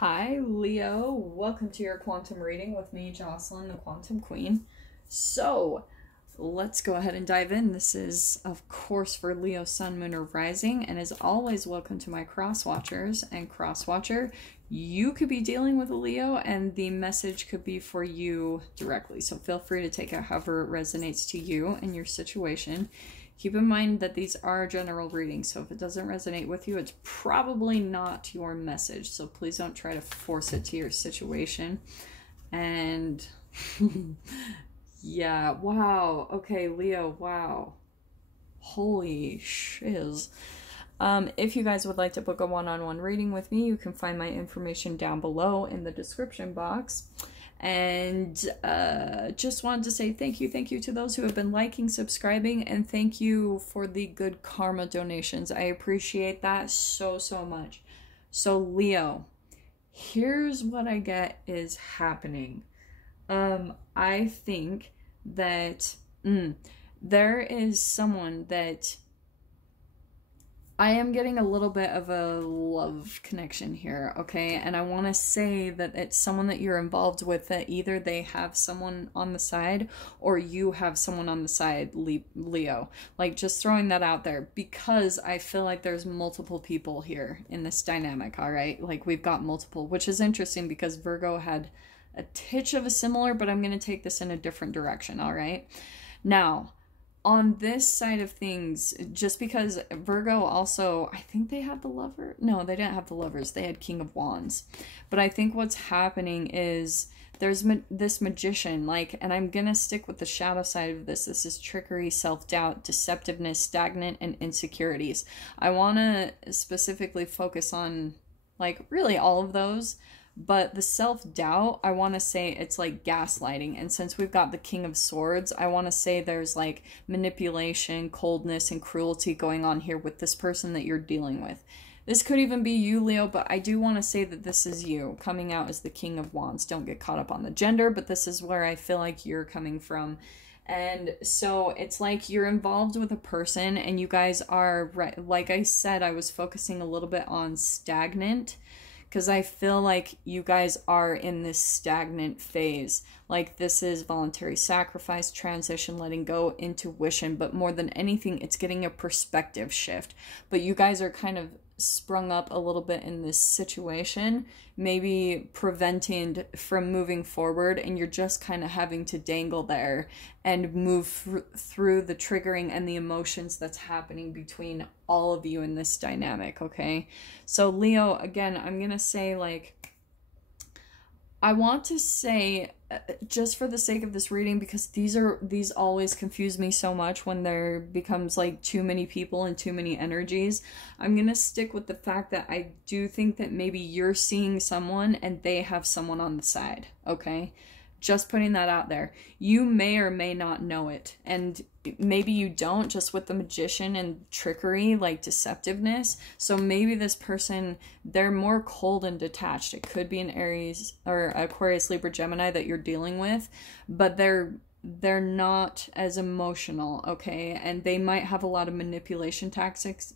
Hi, Leo. Welcome to your quantum reading with me, Jocelyn, the Quantum Queen. So, let's go ahead and dive in. This is, of course, for Leo, Sun, Moon, or Rising, and as always, welcome to my cross watchers. And cross watcher, you could be dealing with a Leo, and the message could be for you directly. So feel free to take it however it resonates to you and your situation. Keep in mind that these are general readings, so if it doesn't resonate with you, it's probably not your message. So please don't try to force it to your situation. And yeah, wow. Okay, Leo, wow. Holy shiz. If you guys would like to book a one-on-one reading with me, you can find my information down below in the description box. And just wanted to say thank you to those who have been liking, subscribing, and thank you for the good karma donations. I appreciate that so much. So Leo, here's what I get is happening. I think that there is someone that I am getting a little bit of a love connection here, okay? And I want to say that it's someone that you're involved with, that either they have someone on the side or you have someone on the side, Leo. Like, just throwing that out there, because I feel like there's multiple people here in this dynamic, all right? Like, we've got multiple, which is interesting because Virgo had a titch of a similar, but I'm going to take this in a different direction, all right? Now, on this side of things, just because Virgo also, I think they had the lover. No, they didn't have the lovers. They had King of Wands. But I think what's happening is there's this magician, like, and I'm going to stick with the shadow side of this. This is trickery, self-doubt, deceptiveness, stagnant, and insecurities. I want to specifically focus on, like, really all of those. But the self-doubt, I want to say it's like gaslighting. And since we've got the King of Swords, I want to say there's like manipulation, coldness, and cruelty going on here with this person that you're dealing with. This could even be you, Leo, but I do want to say that this is you coming out as the King of Wands. Don't get caught up on the gender, but this is where I feel like you're coming from. And so it's like you're involved with a person and you guys are, like I said, I was focusing a little bit on stagnant, because I feel like you guys are in this stagnant phase. Like, this is voluntary sacrifice, transition, letting go, intuition. But more than anything, it's getting a perspective shift. But you guys are kind of sprung up a little bit in this situation, maybe prevented from moving forward, and you're just kind of having to dangle there and move through the triggering and the emotions that's happening between all of you in this dynamic, okay? So Leo, again, I'm gonna say, like, I want to say, just for the sake of this reading, because these always confuse me so much when there becomes like too many people and too many energies, I'm gonna stick with the fact that I do think that maybe you're seeing someone and they have someone on the side, okay? Just putting that out there. You may or may not know it, and maybe you don't, just with the magician and trickery, like deceptiveness. So maybe this person, they're more cold and detached. It could be an Aries or Aquarius, Libra, Gemini that you're dealing with, but they're not as emotional, okay? And they might have a lot of manipulation tactics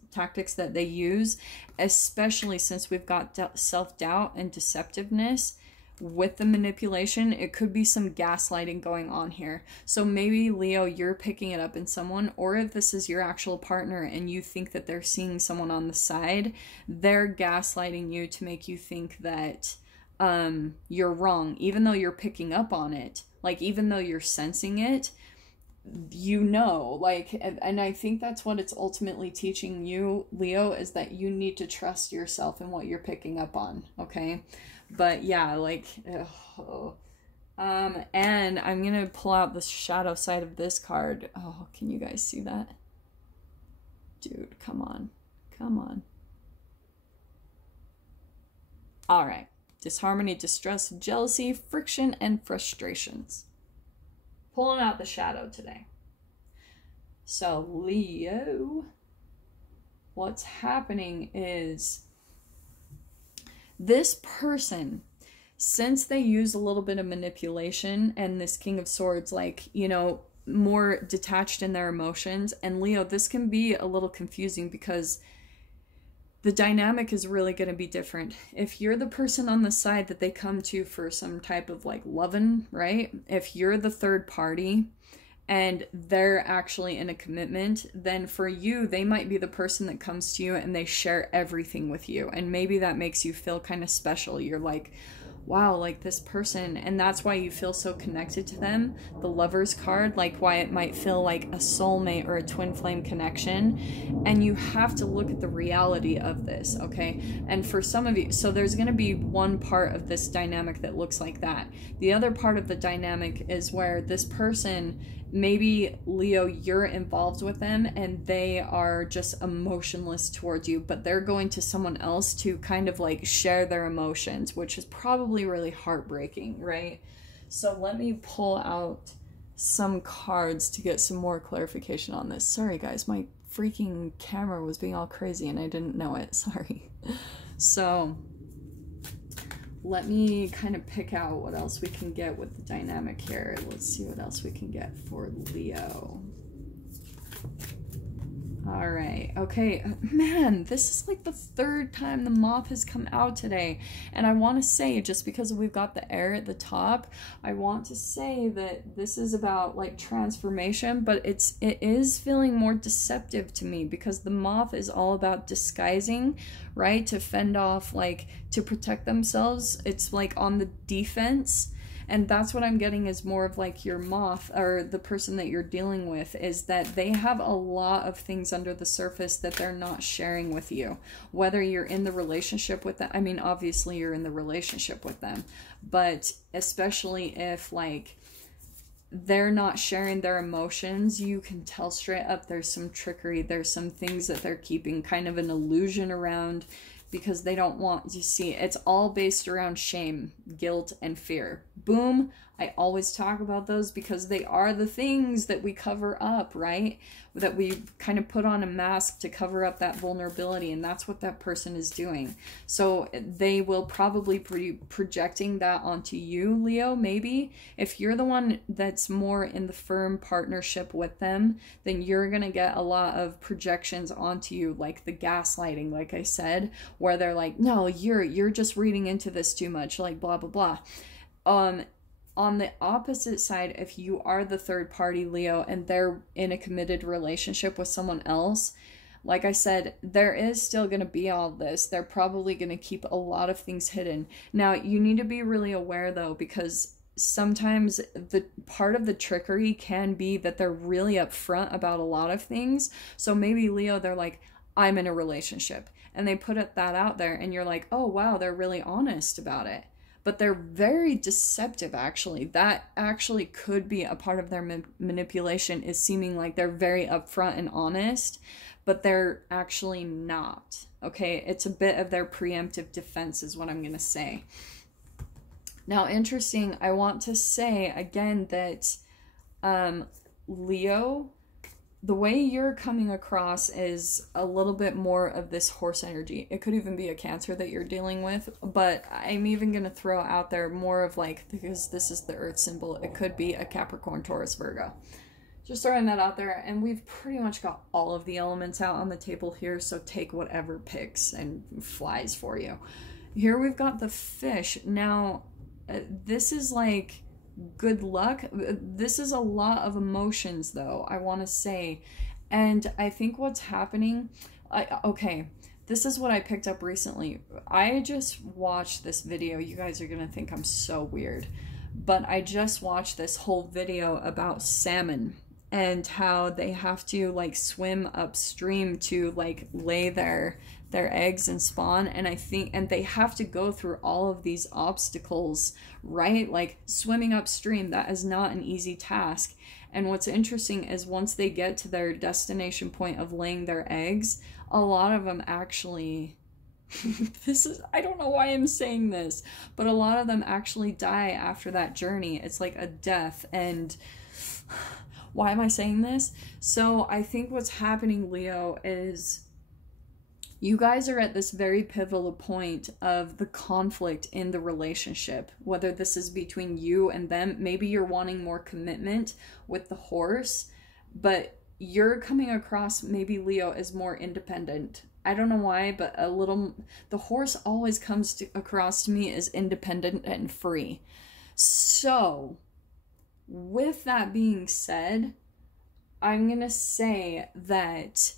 that they use, especially since we've got self-doubt and deceptiveness. With the manipulation, it could be some gaslighting going on here. So maybe, Leo, you're picking it up in someone, or if this is your actual partner and you think that they're seeing someone on the side, they're gaslighting you to make you think that you're wrong, even though you're picking up on it. Like, even though you're sensing it, you know, like, and I think that's what it's ultimately teaching you, Leo, is that you need to trust yourself and what you're picking up on, okay? But yeah, like, and I'm gonna pull out the shadow side of this card. Oh, can you guys see that? Dude, come on. Come on. All right. Disharmony, distress, jealousy, friction, and frustrations. Pulling out the shadow today. So, Leo, what's happening is this person, since they use a little bit of manipulation and this King of Swords, like, you know, more detached in their emotions, and Leo, this can be a little confusing because the dynamic is really going to be different. If you're the person on the side that they come to for some type of like loving, right? If you're the third party and they're actually in a commitment, then for you, they might be the person that comes to you and they share everything with you. And maybe that makes you feel kind of special. You're like, wow, like this person, and that's why you feel so connected to them. The Lover's card, like why it might feel like a soulmate or a twin flame connection. And you have to look at the reality of this, okay? And for some of you, so there's going to be one part of this dynamic that looks like that. The other part of the dynamic is where this person, maybe Leo, you're involved with them and they are just emotionless towards you, but they're going to someone else to kind of like share their emotions, which is probably really heartbreaking, right? So let me pull out some cards to get some more clarification on this. Sorry guys, my freaking camera was being all crazy and I didn't know it. Sorry. So let me kind of pick out what else we can get with the dynamic here. Let's see what else we can get for Leo. All right. Okay. Man, this is like the third time the moth has come out today. And I want to say, just because we've got the air at the top, I want to say that this is about like transformation, but it is feeling more deceptive to me because the moth is all about disguising, right? To fend off, like to protect themselves. It's like on the defense. And that's what I'm getting is more of like your moth or the person that you're dealing with, is that they have a lot of things under the surface that they're not sharing with you. Whether you're in the relationship with them, I mean, obviously you're in the relationship with them, but especially if like they're not sharing their emotions, you can tell straight up there's some trickery, there's some things that they're keeping kind of an illusion around, because they don't want to see. It's all based around shame, guilt, and fear. Boom. I always talk about those because they are the things that we cover up, right? That we kind of put on a mask to cover up that vulnerability, and that's what that person is doing. So they will probably be projecting that onto you, Leo, maybe. If you're the one that's more in the firm partnership with them, then you're going to get a lot of projections onto you, like the gaslighting, like I said, where they're like, no, you're just reading into this too much, like blah, blah, blah. On the opposite side, if you are the third party, Leo, and they're in a committed relationship with someone else, like I said, there is still going to be all this. They're probably going to keep a lot of things hidden. Now, you need to be really aware, though, because sometimes the part of the trickery can be that they're really upfront about a lot of things. So maybe, Leo, they're like, I'm in a relationship. And they put that out there, and you're like, oh, wow, they're really honest about it. But they're very deceptive, actually. That actually could be a part of their manipulation, is seeming like they're very upfront and honest, but they're actually not, okay? It's a bit of their preemptive defense is what I'm going to say. Now, interesting, I want to say, again, that Leo, the way you're coming across is a little bit more of this horse energy. It could even be a Cancer that you're dealing with, but I'm even going to throw out there more of like, because this is the earth symbol, it could be a Capricorn, Taurus, Virgo. Just throwing that out there, and we've pretty much got all of the elements out on the table here, so take whatever picks and flies for you. Here we've got the fish. Now, this is like good luck. This is a lot of emotions, though, I want to say. And I think what's happening, okay, this is what I picked up recently. I just watched this video. You guys are gonna think I'm so weird, but I just watched this whole video about salmon and how they have to like swim upstream to like lay their eggs and spawn. And I think, and they have to go through all of these obstacles, right? Like swimming upstream, that is not an easy task. And what's interesting is once they get to their destination point of laying their eggs, a lot of them actually, I don't know why I'm saying this, but a lot of them actually die after that journey. It's like a death. And why am I saying this? So I think what's happening, Leo, is you guys are at this very pivotal point of the conflict in the relationship, whether this is between you and them. Maybe you're wanting more commitment with the horse, but you're coming across, maybe, Leo, as more independent I don't know why, but the horse always comes across to me as independent and free. So, with that being said, I'm gonna say that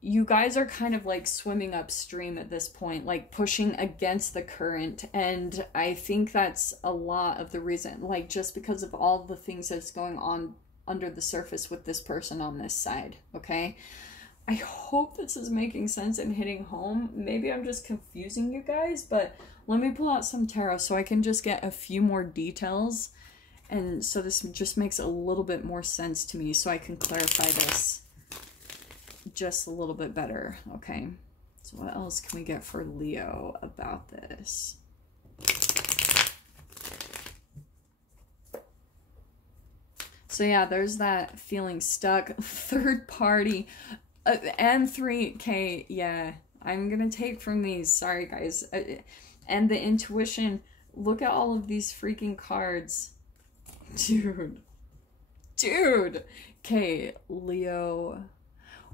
you guys are kind of like swimming upstream at this point, like pushing against the current. And I think that's a lot of the reason, like just because of all the things that's going on under the surface with this person on this side, okay? I hope this is making sense and hitting home. Maybe I'm just confusing you guys, but let me pull out some tarot so I can just get a few more details. And so this just makes a little bit more sense to me, so I can clarify this just a little bit better. Okay, so what else can we get for Leo about this? So yeah, there's that feeling stuck, third party, and 3K. Yeah, I'm gonna take from these, sorry guys. And the intuition, look at all of these freaking cards. Dude. Okay, Leo,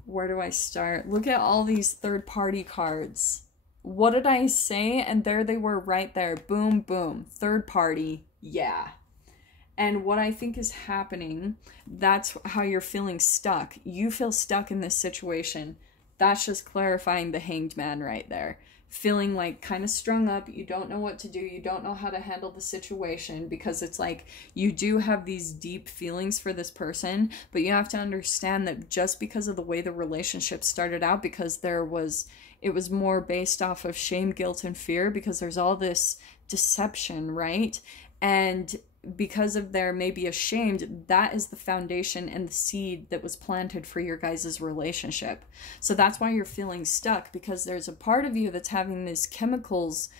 where do I start? Look at all these third-party cards. What did I say? And there they were right there. Boom, boom. Third party. Yeah. And what I think is happening, that's how you're feeling stuck. You feel stuck in this situation. That's just clarifying the Hanged Man right there. Feeling like kind of strung up, you don't know what to do, you don't know how to handle the situation, because it's like you do have these deep feelings for this person, but you have to understand that just because of the way the relationship started out, because it was more based off of shame, guilt, and fear, because there's all this deception, right? And because of their maybe ashamed, that is the foundation and the seed that was planted for your guys' relationship. So that's why you're feeling stuck, because there's a part of you that's having these chemicals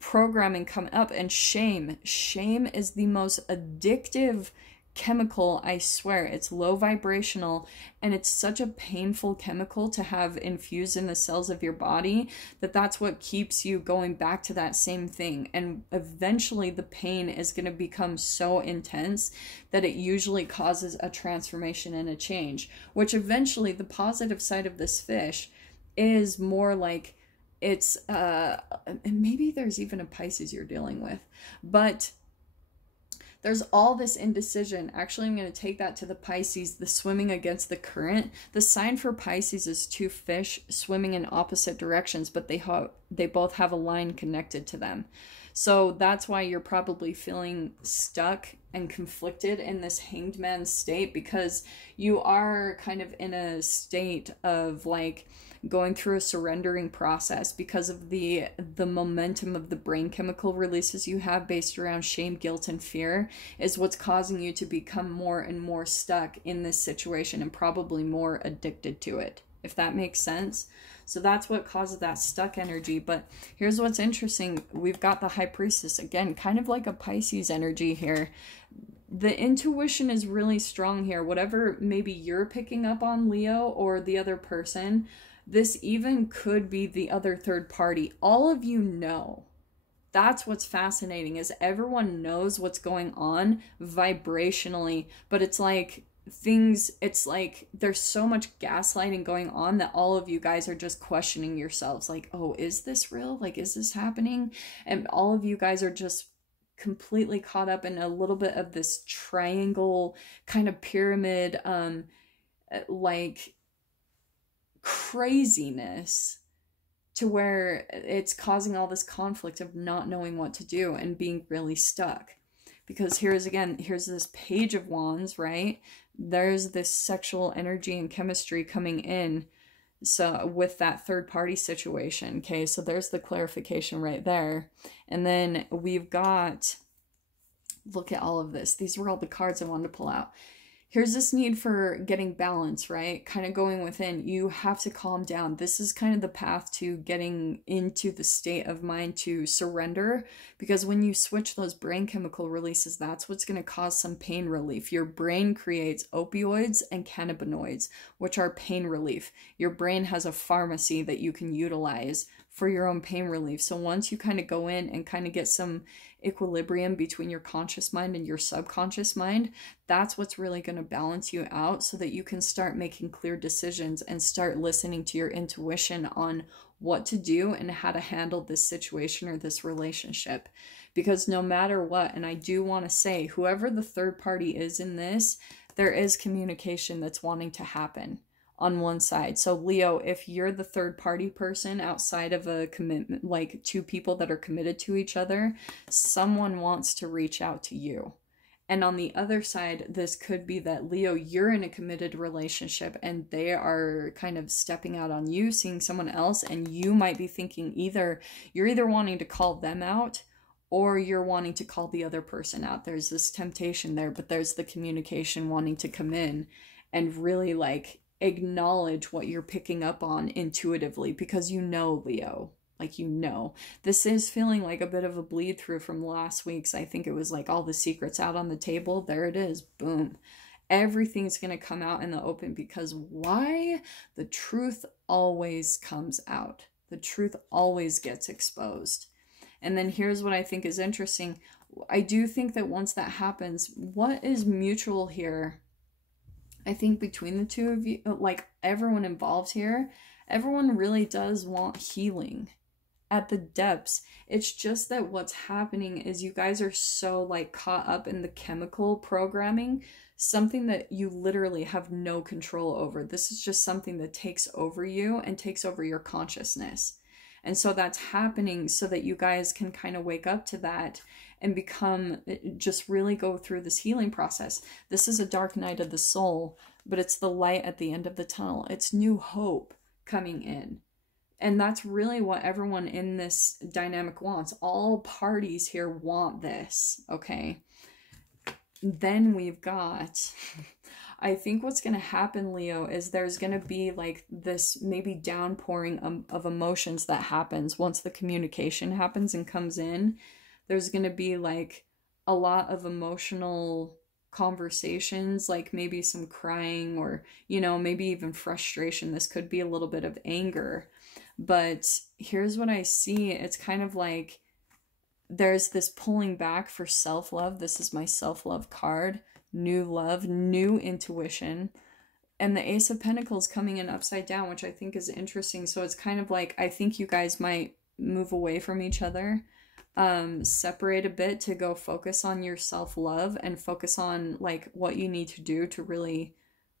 programming come up, and shame is the most addictive chemical, I swear. It's low vibrational, and it's such a painful chemical to have infused in the cells of your body that's what keeps you going back to that same thing. And eventually the pain is going to become so intense that it usually causes a transformation and a change, which eventually the positive side of this fish is more like it's maybe there's even a Pisces you're dealing with, but there's all this indecision. Actually, I'm going to take that to the Pisces, the swimming against the current. The sign for Pisces is two fish swimming in opposite directions, but they both have a line connected to them. So that's why you're probably feeling stuck and conflicted in this Hanged Man state, because you are kind of in a state of like going through a surrendering process because of the momentum of the brain chemical releases you have based around shame, guilt, and fear is what's causing you to become more and more stuck in this situation, and probably more addicted to it, if that makes sense. So that's what causes that stuck energy. But here's what's interesting. We've got the High Priestess, again, kind of like a Pisces energy here. The intuition is really strong here. Whatever maybe you're picking up on, Leo, or the other person, this even could be the other third party. All of you know. That's what's fascinating, is everyone knows what's going on vibrationally, but it's like it's like there's so much gaslighting going on that all of you guys are just questioning yourselves, like, oh, is this real? Like, is this happening? And all of you guys are just completely caught up in a little bit of this triangle kind of pyramid, like craziness, to where it's causing all this conflict of not knowing what to do and being really stuck. Because here's this Page of Wands, right? There's this sexual energy and chemistry coming in, so with that third party situation. Okay, so there's the clarification right there. And then we've got, look at all of this. These were all the cards I wanted to pull out. Here's this need for getting balance, right? Kind of going within. You have to calm down. This is kind of the path to getting into the state of mind to surrender, because when you switch those brain chemical releases, that's what's going to cause some pain relief. Your brain creates opioids and cannabinoids, which are pain relief. Your brain has a pharmacy that you can utilize for your own pain relief. So once you kind of go in and kind of get some equilibrium between your conscious mind and your subconscious mind, that's what's really going to balance you out so that you can start making clear decisions and start listening to your intuition on what to do and how to handle this situation or this relationship. Because no matter what, and I do want to say, whoever the third party is in this, there is communication that's wanting to happen on one side. So Leo, if you're the third party person outside of a commitment, like two people that are committed to each other, someone wants to reach out to you. And on the other side, this could be that Leo, you're in a committed relationship and they are kind of stepping out on you, seeing someone else, and you might be thinking you're either wanting to call them out or you're wanting to call the other person out. There's this temptation there, but there's the communication wanting to come in and really like acknowledge what you're picking up on intuitively, because Leo, like this is feeling like a bit of a bleed through from last week's. I think it was like all the secrets out on the table. There it is. Boom. Everything's going to come out in the open, because why? The truth always comes out. The truth always gets exposed. And then here's what I think is interesting. I do think that once that happens, what is mutual here, I think between the two of you, like everyone involved here, everyone really does want healing at the depths. It's just that what's happening is you guys are so like caught up in the chemical programming, something that you literally have no control over. This is just something that takes over you and takes over your consciousness. And so that's happening so that you guys can kind of wake up to that and just really go through this healing process. This is a dark night of the soul, but it's the light at the end of the tunnel. It's new hope coming in. And that's really what everyone in this dynamic wants. All parties here want this, okay? Then we've got, I think what's going to happen, Leo, is there's going to be like this maybe downpouring of emotions that happens once the communication happens and comes in. There's going to be like a lot of emotional conversations, like maybe some crying or, maybe even frustration. This could be a little bit of anger. But here's what I see. It's kind of like there's this pulling back for self-love. This is my self-love card. New love, new intuition. And the Ace of Pentacles coming in upside down, which I think is interesting. So it's kind of like, I think you guys might move away from each other, separate a bit to go focus on your self-love and focus on like what you need to do to really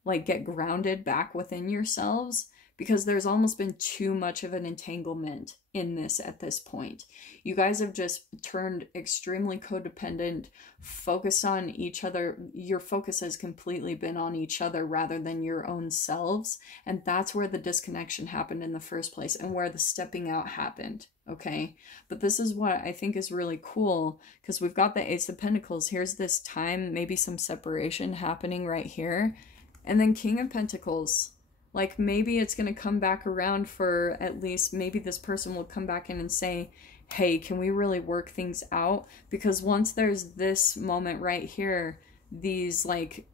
like get grounded back within yourselves, because there's almost been too much of an entanglement in this at this point. You guys have just turned extremely codependent, focused on each other. Your focus has completely been on each other rather than your own selves. And that's where the disconnection happened in the first place and where the stepping out happened, okay? But this is what I think is really cool, because we've got the Ace of Pentacles. Here's this time, maybe some separation happening right here. And then King of Pentacles. Like maybe it's going to come back around for at least, maybe this person will come back in and say, hey, can we really work things out? Because once there's this moment right here, these like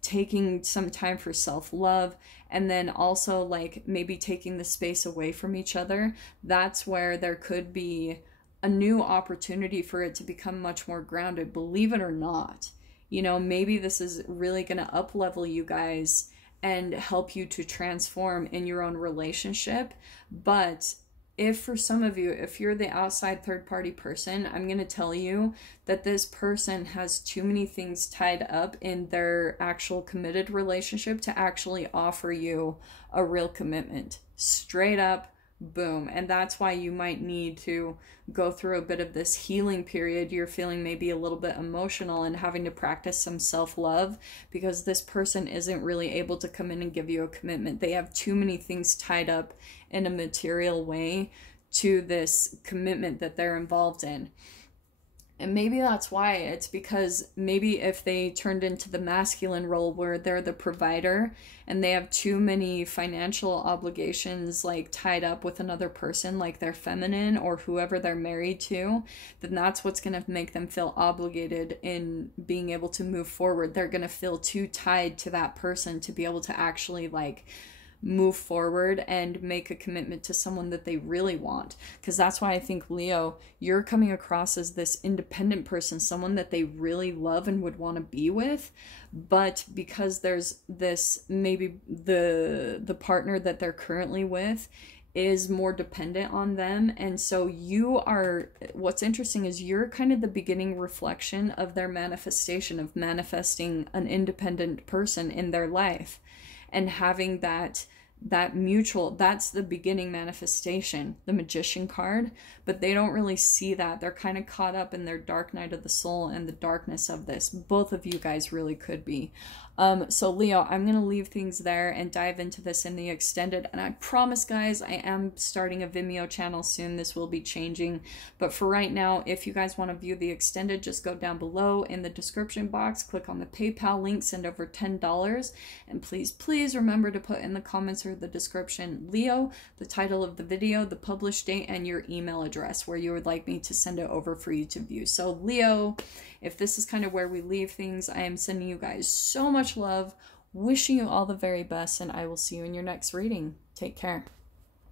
taking some time for self-love and then also like maybe taking the space away from each other, that's where there could be a new opportunity for it to become much more grounded, believe it or not. Maybe this is really going to up-level you guys and help you to transform in your own relationship. But if for some of you, if you're the outside third-party person, I'm going to tell you that this person has too many things tied up in their actual committed relationship to actually offer you a real commitment. Straight up, boom. And that's why you might need to go through a bit of this healing period. You're feeling maybe a little bit emotional and having to practice some self-love, because this person isn't really able to come in and give you a commitment. They have too many things tied up in a material way to this commitment that they're involved in. And maybe that's why. It's because maybe if they turned into the masculine role where they're the provider and they have too many financial obligations like tied up with another person, like their feminine or whoever they're married to, then that's what's going to make them feel obligated in being able to move forward. They're going to feel too tied to that person to be able to actually like move forward and make a commitment to someone that they really want. Because that's why I think, Leo, you're coming across as this independent person, someone that they really love and would want to be with. But because there's this, maybe the partner that they're currently with is more dependent on them, and so you are, what's interesting is you're kind of the beginning reflection of their manifestation, of manifesting an independent person in their life and having that mutual, that's the beginning manifestation, the Magician card. But they don't really see that. They're kind of caught up in their dark night of the soul and the darkness of this. Both of you guys really could be. So Leo, I'm going to leave things there and dive into this in the extended. And I promise, guys, I am starting a Vimeo channel soon. This will be changing. But for right now, if you guys want to view the extended, just go down below in the description box, click on the PayPal link, send over $10. And please remember to put in the comments or the description, Leo, the title of the video, the published date, and your email address where you would like me to send it over for you to view. So Leo, if this is kind of where we leave things, I am sending you guys so much love, wishing you all the very best, and I will see you in your next reading. Take care.